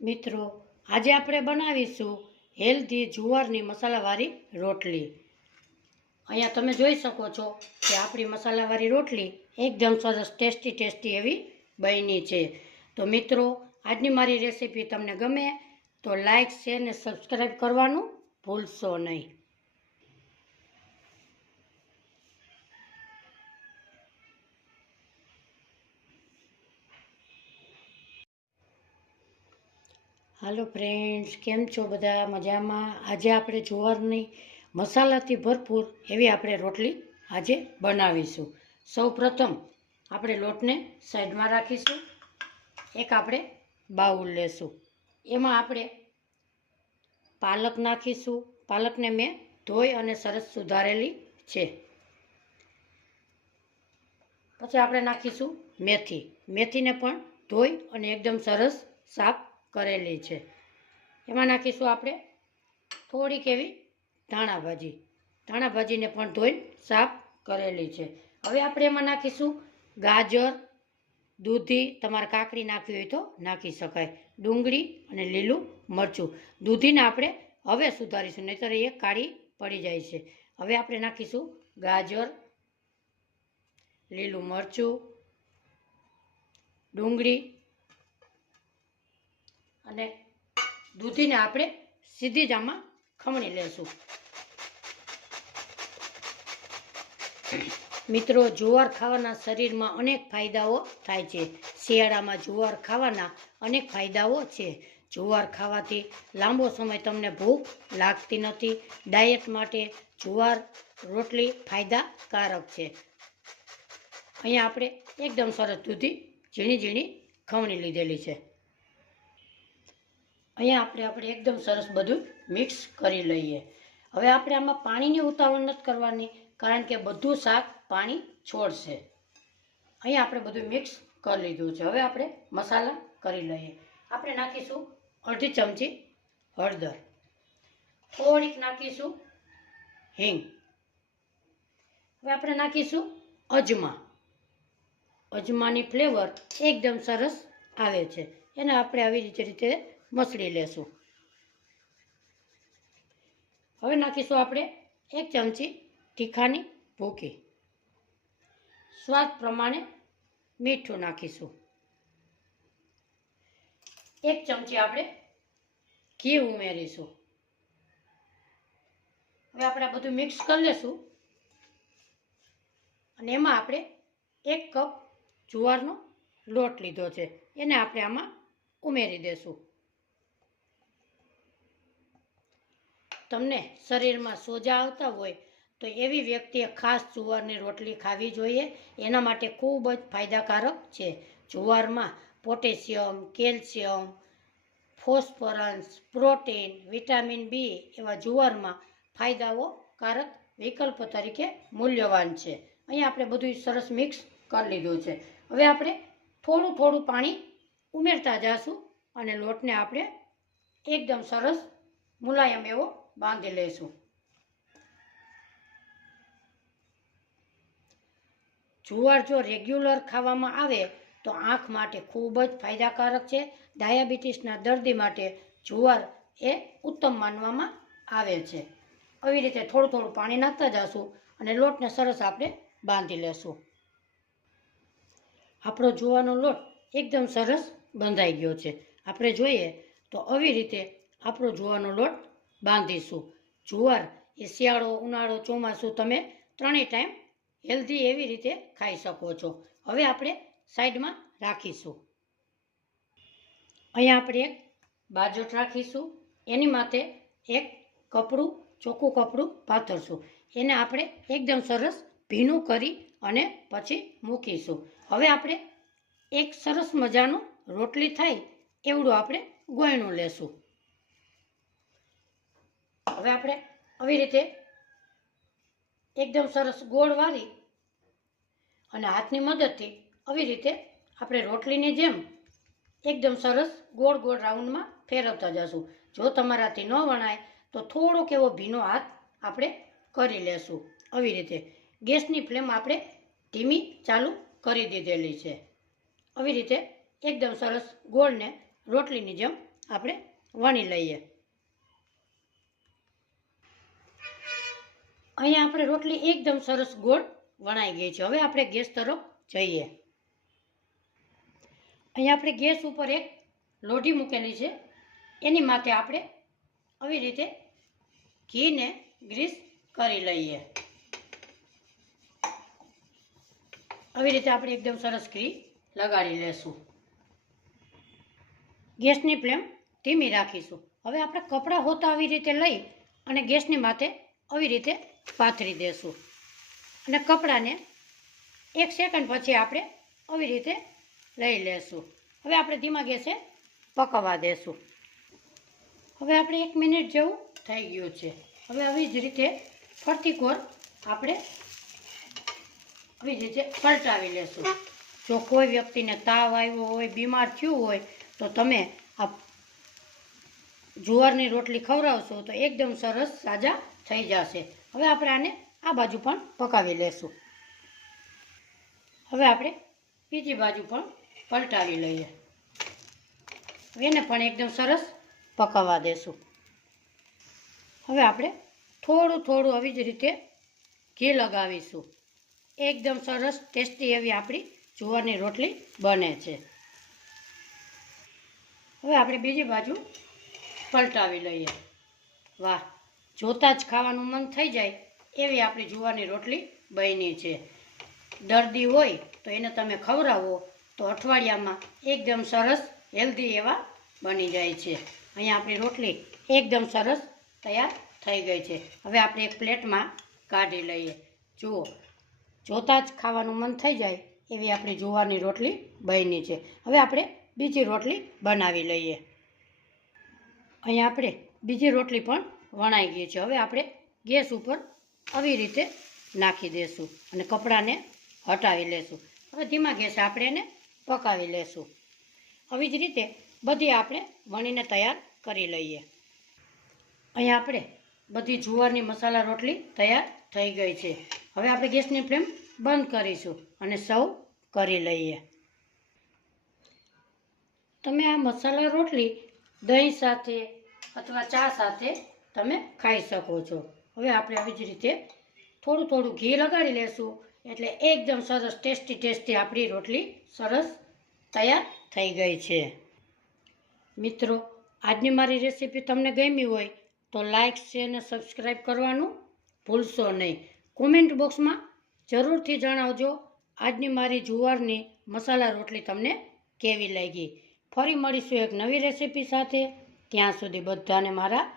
મિત્રો, આજે આપણે બનાવીશું હેલ્ધી જુવારની મસાલાવાળી રોટલી. અહીંયા તમે જોઈ શકો છો કે આપણી મસાલાવાળી રોટલી એકદમ સરસ ટેસ્ટી ટેસ્ટી એવી બની છે. તો મિત્રો, આજની મારી રેસીપી તમને ગમે તો લાઇક શેર ને સબસ્ક્રાઈબ કરવાનું ભૂલશો નહીં. હાલો ફ્રેન્ડ્સ કેમ છો બધા? મજામાં? આજે આપણે જુવારની મસાલાથી ભરપૂર એવી આપણે રોટલી આજે બનાવીશું. સૌ પ્રથમ આપણે લોટને સાઈડમાં રાખીશું. એક આપણે બાઉલ લેશું. એમાં આપણે પાલક નાખીશું. પાલકને મેં ધોઈ અને સરસ સુધારેલી છે. પછી આપણે નાખીશું મેથી. મેથીને પણ ધોઈ અને એકદમ સરસ સાફ કરેલી છે. એમાં નાખીશું આપણે થોડીક એવી ધાણા ભાજી. ધાણા ભાજીને પણ ધોઈને સાફ કરેલી છે. હવે આપણે એમાં નાખીશું ગાજર, દૂધી. તમારે કાકડી નાખવી હોય તો નાખી શકાય. ડુંગળી અને લીલું મરચું. દૂધીને આપણે હવે સુધારીશું, નહીતર એ કાળી પડી જાય છે. હવે આપણે નાખીશું ગાજર, લીલું મરચું, ડુંગળી અને દૂધીને આપણે સીધી જ આમાં ખમણી લેશું. મિત્રો, જુવાર ખાવાના શરીરમાં અનેક ફાયદાઓ થાય છે. શિયાળામાં જુવાર ખાવાના અનેક ફાયદાઓ છે. જુવાર ખાવાથી લાંબો સમય તમને ભૂખ લાગતી નથી. ડાયટ માટે જુવાર રોટલી ફાયદાકારક છે. અહીંયા આપણે એકદમ સરસ દૂધી ઝીણી ઝીણી ખમણી લીધેલી છે. અહીંયા આપણે આપણે એકદમ સરસ બધું મિક્સ કરી લઈએ. હવે આપણે આમાં પાણીની ઉતાવળ નથી કરવાની, કારણ કે બધું શાક પાણી છોડશે. અહીંયા આપણે બધું મિક્સ કરી લીધું છે. હવે આપણે મસાલા કરી લઈએ. આપણે નાખીશું અડધી ચમચી હળદર. થોડીક નાખીશું હિંગ. હવે આપણે નાખીશું અજમા. અજમાની ફ્લેવર એકદમ સરસ આવે છે. એને આપણે આવી રીતે રીતે મસળી લેશું. હવે નાખીશું આપણે એક ચમચી તીખાની ભૂકી. સ્વાદ પ્રમાણે મીઠું નાખીશું. એક ચમચી આપણે ઘી ઉમેરીશું. હવે આપણે આ બધું મિક્સ કરી લેશું. અને એમાં આપણે એક કપ જુવારનો લોટ લીધો છે. એને આપણે આમાં ઉમેરી દેશું. તમને શરીરમાં સોજા આવતા હોય તો એવી વ્યક્તિએ ખાસ જુવારની રોટલી ખાવી જોઈએ. એના માટે ખૂબ જ ફાયદાકારક છે. જુવારમાં potassium, calcium, phosphorus, protein, vitamin B એવા જુવારમાં ફાયદાઓકારક વિકલ્પ તરીકે મૂલ્યવાન છે. અહીંયા આપણે બધું સરસ મિક્સ કરી લીધું છે. હવે આપણે થોડું થોડું પાણી ઉમેરતા જાશું અને લોટને આપણે એકદમ સરસ મુલાયમ એવો બાંધી લઈશું. જુવાર જો રેગ્યુલર ખાવામાં આવે તો આંખ માટે ખૂબ જ ફાયદાકારક છે. ડાયાબિટીસના દર્દી માટે જુવાર એ ઉત્તમ માનવામાં આવે છે. આવી રીતે થોડું થોડું પાણી નાખતા જશું અને લોટને સરસ આપણે બાંધી લેશું. આપણો જુવાનો લોટ એકદમ સરસ બંધાઈ ગયો છે. આપણે જોઈએ તો આવી રીતે આપણો જુવાનો લોટ બાંધીશું. જુવાર એ શિયાળો, ઉનાળો, ચોમાસું તમે ત્રણેય ટાઈમ હેલ્ધી એવી રીતે ખાઈ શકો છો. હવે આપણે સાઈડમાં રાખીશું. અહીંયા આપણે એક બાજોટ રાખીશું. એની માથે એક કપડું, ચોખ્ખું કપડું પાથરશું. એને આપણે એકદમ સરસ ભીનું કરી અને પછી મૂકીશું. હવે આપણે એક સરસ મજાનું રોટલી થાય, એવડું આપણે ગોયણું લેશું. હવે આપણે આવી રીતે એકદમ સરસ ગોળ વાળી અને હાથની મદદથી આવી રીતે આપણે રોટલીની જેમ એકદમ સરસ ગોળ ગોળ રાઉન્ડમાં ફેરવતા જશું. જો તમારાથી ન વણાય, તો થોડોક એવો ભીનો હાથ આપણે કરી લેશું. આવી રીતે ગેસની ફ્લેમ આપણે ધીમી ચાલુ કરી દીધેલી છે. આવી રીતે એકદમ સરસ ગોળને રોટલીની જેમ આપણે વણી લઈએ. અહીંયા આપણે રોટલી એકદમ સરસ ગોળ વણાઈ ગઈ છે. હવે આપણે ગેસ તરફ જઈએ. અહીંયા આપણે ગેસ ઉપર એક લોઢી મૂકેલી છે. એની માથે આપણે આવી રીતે ઘીને ગ્રીસ કરી લઈએ. આવી રીતે આપણે એકદમ સરસ ઘી લગાડી લેશું. ગેસની ફ્લેમ ધીમી રાખીશું. હવે આપણે કપડાં હોતા આવી રીતે લઈ અને ગેસની માથે આવી રીતે પાથરી દેશું. અને કપડાને એક સેકન્ડ પછી આપણે આવી રીતે લઈ લેશું. હવે આપણે ધીમા ગેસે પકવવા દેશું. હવે આપણે એક મિનિટ જેવું થઈ ગયું છે. હવે આવી જ રીતે ફરતી કોર આપણે આવી જ રીતે પલટાવી લેશું. જો કોઈ વ્યક્તિને તાવ આવ્યો હોય, બીમાર થયું હોય, તો તમે આ જુવારની રોટલી ખવડાવશો તો એકદમ સરસ સાજા થઈ જશે. હવે આપણે આને આ બાજુ પણ પકાવી લેશું. હવે આપણે બીજી બાજુ પણ પલટાવી લઈએ. એને પણ એકદમ સરસ પકાવવા દેશું. હવે આપણે થોડું થોડું આવી જ રીતે ઘી લગાવીશું. એકદમ સરસ ટેસ્ટી એવી આપણી જુવારની રોટલી બને છે. હવે આપણે બીજી બાજુ પલટાવી લઈએ. વાહ! જોતાં જ ખાવાનું મન થઈ જાય એવી આપણી જુવારની રોટલી બની છે. દર્દી હોય તો એને તમે ખવડાવો તો અઠવાડિયામાં એકદમ સરસ, હેલ્ધી એવા બની જાય છે. અહીંયા આપણી રોટલી એકદમ સરસ તૈયાર થઈ ગઈ છે. હવે આપણે એક પ્લેટમાં કાઢી લઈએ. જુઓ, જોતાં જ ખાવાનું મન થઈ જાય એવી આપણી જુવારની રોટલી બની છે. હવે આપણે બીજી રોટલી બનાવી લઈએ. અહીંયા આપણે બીજી રોટલી પણ વણાઈ ગઈ છે. હવે આપણે ગેસ ઉપર આવી રીતે નાખી દઈશું અને કપડાને હટાવી લેશું. હવે ધીમા ગેસે આપણે એને પકાવી લેશું. આવી જ રીતે બધી આપણે વણીને તૈયાર કરી લઈએ. અહીંયા આપણે બધી જુવારની મસાલા રોટલી તૈયાર થઈ ગઈ છે. હવે આપણે ગેસની ફ્લેમ બંધ કરીશું અને સર્વ કરી લઈએ. તમે આ મસાલા રોટલી દહીં સાથે અથવા ચા સાથે તમે ખાઈ શકો છો. હવે આપણે આવી જ રીતે થોડું થોડું ઘી લગાડી લેશું. એટલે એકદમ સરસ ટેસ્ટી ટેસ્ટી આપણી રોટલી સરસ તૈયાર થઈ ગઈ છે. મિત્રો, આજની મારી રેસીપી તમને ગમી હોય તો લાઇક શેર અને સબસ્ક્રાઈબ કરવાનું ભૂલશો નહીં. કોમેન્ટ બોક્સમાં જરૂરથી જણાવજો, આજની મારી જુવારની મસાલા રોટલી તમને કેવી લાગી. ફરી મળીશું એક નવી રેસીપી સાથે. ત્યાં સુધી બધાને મારા